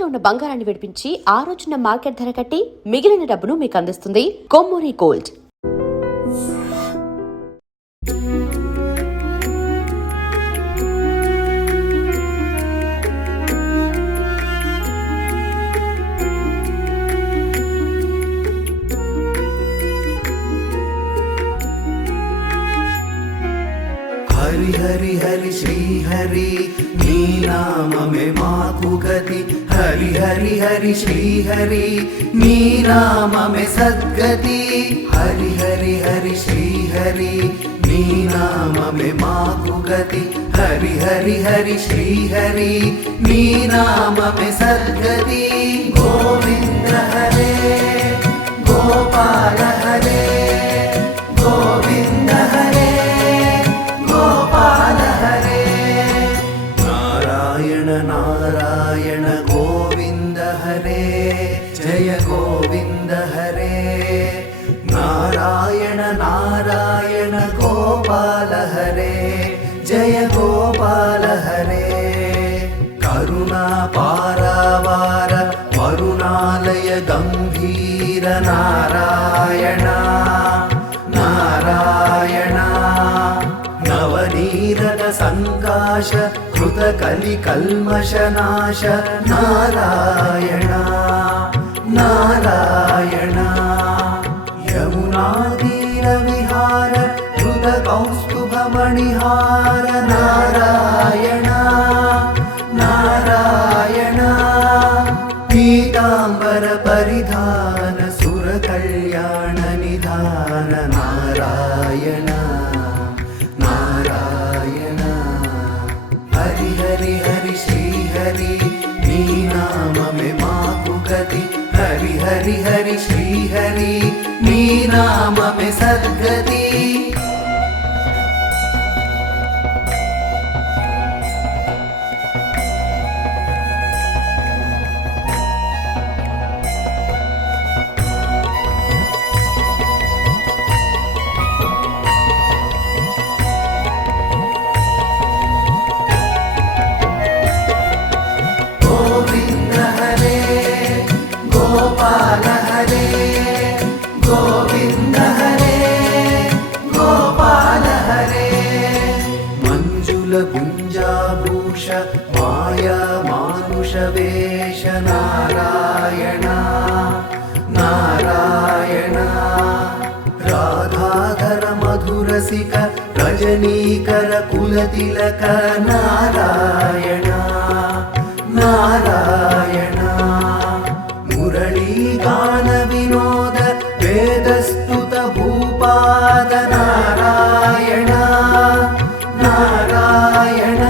తాకట్లో ఉన్న బంగారాన్ని విడిపించి ఆ రోజున మార్కెట్ ధర కట్టి మిగిలిన డబ్బును మీకు అందిస్తుంది కొమ్మూరి గోల్డ్. హరి హరి హరి శ్రీ హరి నీ నామమే మాకు గతి. హరి హరి హరి శ్రీ హరి నీ నామమే సద్గతి. హరి హరి హరి శ్రీ హరి నీ నామమే మాకు గతి. హరి హరి హరి శ్రీ హరి నీ నామమే సద్గతి. గోవింద హరే గోపాల హరే గోవింద హరే గోపాల హరే. నారాయణ నారాయణ గోవింద హరే జయ గోవింద హరే. నారాయణ నారాయణ గోపాల హరే జయ గోపాల హరే. కరుణా పారావార వరుణాలయ గంభీర నారాయణ నారాయణ. నవనీరద సంకాశ కృత కలి కల్మషనాశ నారాయణ నారాయణ. యమునా తీర విహార కృత కౌస్తుభ మణిహార నారాయణ నారాయణ. పీతాంబర పరిధాన సుర కళ్యాణ నిధాన నారాయణ నారాయణ. హరి హరి హరి శ్రీ హరి నీ నామమే మాకు గతి. హరి హరి హరి శ్రీ హరి నీ నామమే సద్గతి. గోవింద హరే గోపాల హరే గోవింద హరే గోపాల హరే. మంజుల గుంజాభూష మాయా మానుష వేష నారాయణ నారాయణ. రాధాధర మధురసిక రజనీకర కులతిలక నారాయణ నారాయణ. మురళీ గాన వినోద వేదస్తుత భూపాద నారాయణ నారాయణ.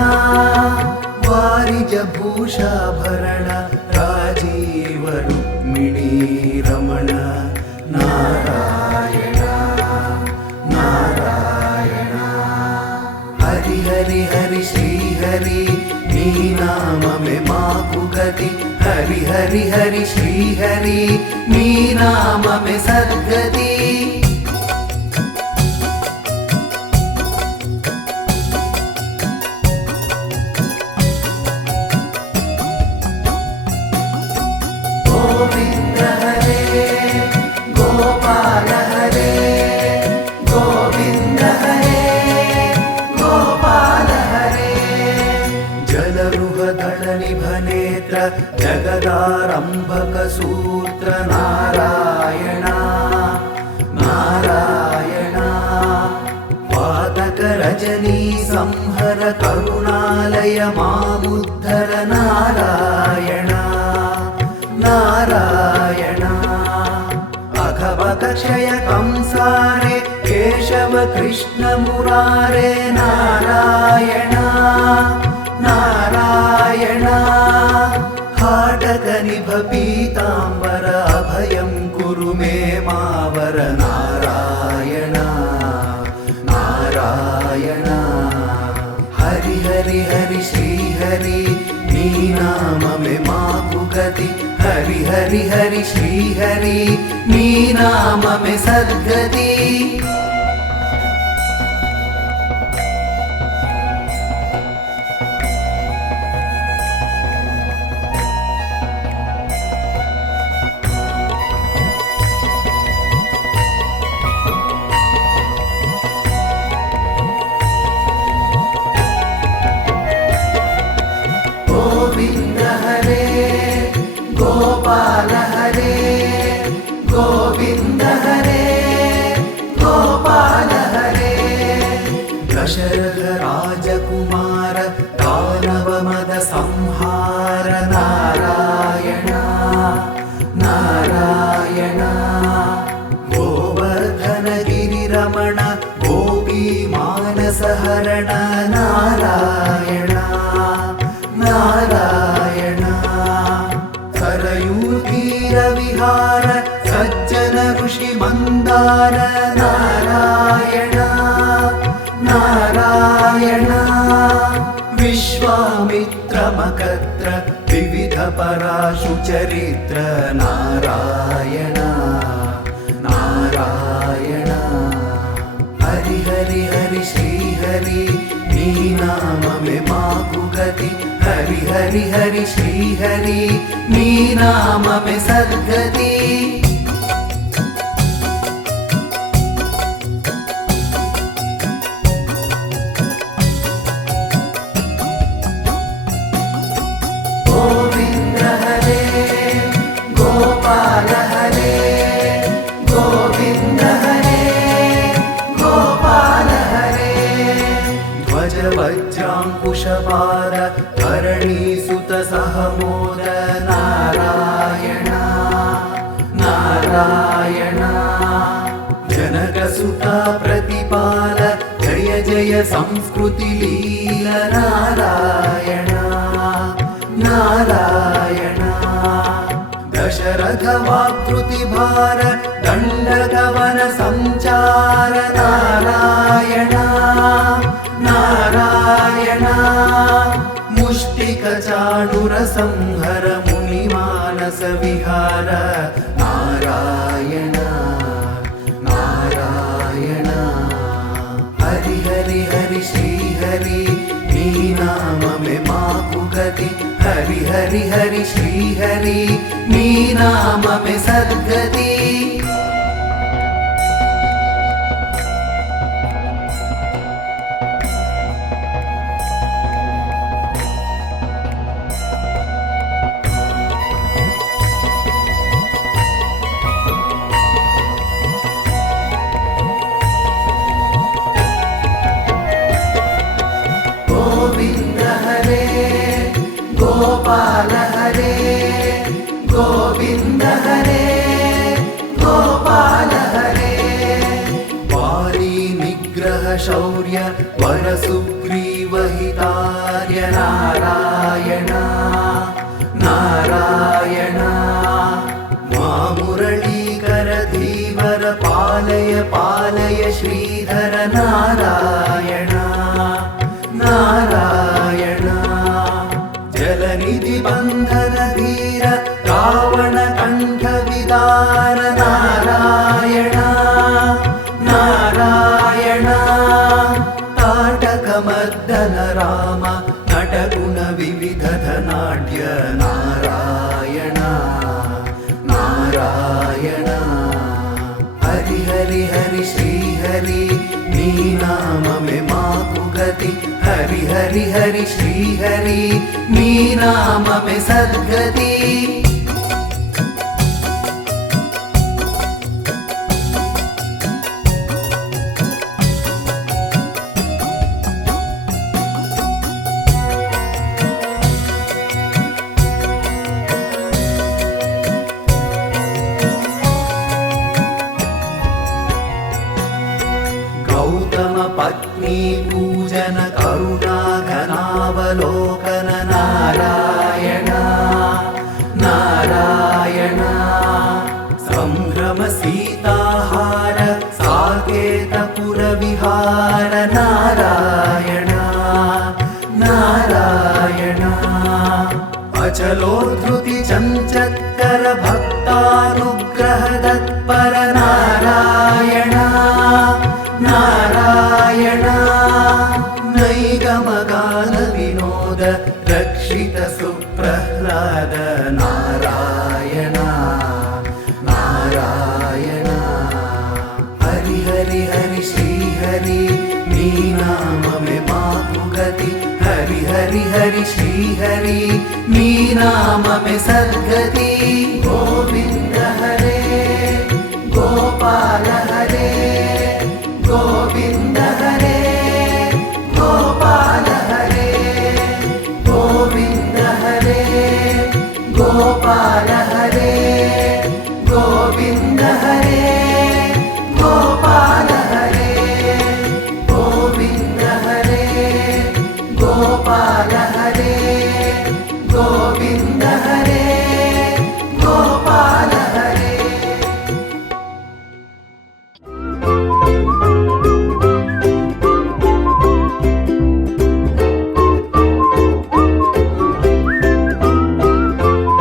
వారిజ భూషాభరణ రాజీవ రుక్మిణీ రమణ నారాయణ నారాయణ. హరి హరి హరి శ్రీ హరి నీ నామమే మాకు గతి. హరి హరి హరి శ్రీ హరి నీ నామమే సద్గతి. గోవింద హరే గోపాల హరే గోవింద హరే గోపాల హరే. జలరుహదళ నిభనేత్ర జగదారంభక సూత్ర నారాయణ నారాయణ. పాతక రజనీ సంహర కరుణాలయ మాముద్ధర నారాయణ నారాయణ. అఘవక క్షయ కంసారే కేశవ కృష్ణ మురారే నారాయణ నారాయణ. హాటక నిభ పీతాంబర అభయం కురు మే మావర నారాయణ నారాయణ. హరి హరి హరి శ్రీ హరి నీ నామమే మాకు గతి. హరి హరి హరి శ్రీ హరి నీ నామమే సద్గతి. विहार सज्जन ऋषि मंदार नारायण नारायण विश्वामित्र मकत्र विविध पराशु चरित्र नारायण नारायण हरि हरि हरि श्री हरि नी नाम में माकु गति हरि हरि हरि श्री हरि नी नाम में सद्गति गोविंद हरे गोपाल हरे गोविंद हरे गोपाल हरे ध्वज वज्रांकुशपाद धरणी सुत सहमोद नारायण नारायण जनक सुत प्रतिपाल जय जय संस्कृति लील नारायण नारायण दशरथ वाकृति भार दंडगवन संचार नारायण नारायण मुष्टिक चाणुर संहर मुनि मानस विहार नारायण नारायण हरि हरि हरि श्री हरि नी नाम में माकु गति हरि हरि हरि श्री हरि नी नाम में सद्गति गोविंद हरे गोपाल हरे गोविंद हरे गोपाल हरे वारी निग्रह शौर्य वर सुग्रीव हितार्य नारायण नारायण मुरलीकर धीवर पालय पालय श्रीधर नारायण नारायण जलनिधि बंधन धीर रावण कंठ विदार नारायण नारायण ताटक मर्दन राम नटगुण विविध धनाढ्य नारायण नारायण हरि हरि हरि श्री हरि नी नाम में माकु गति हरि हरि हरि श्री हरि नी नाम में सद्गति गौतम पत्नी पूजन करुणा घनावलोकन नारायण नारायण संभ्रम सीताहार साकेतपुर विहार नारायण नारायण अचलोद्धृति चञ्चत्कर भक्तानुग्रह तत्पर नारायण नारायण नैगमगान विनोद रक्षित सुप्रह्लाद नारायण नारायण हरि हरि हरि श्री हरि नी नाम में माकु गति हरि हरि हरि श्री हरि नी नाम में सद्गति गोविंद हरे गोपाल हरे गोविंद हरे गोपाल हरे गोविंद हरे गोपाल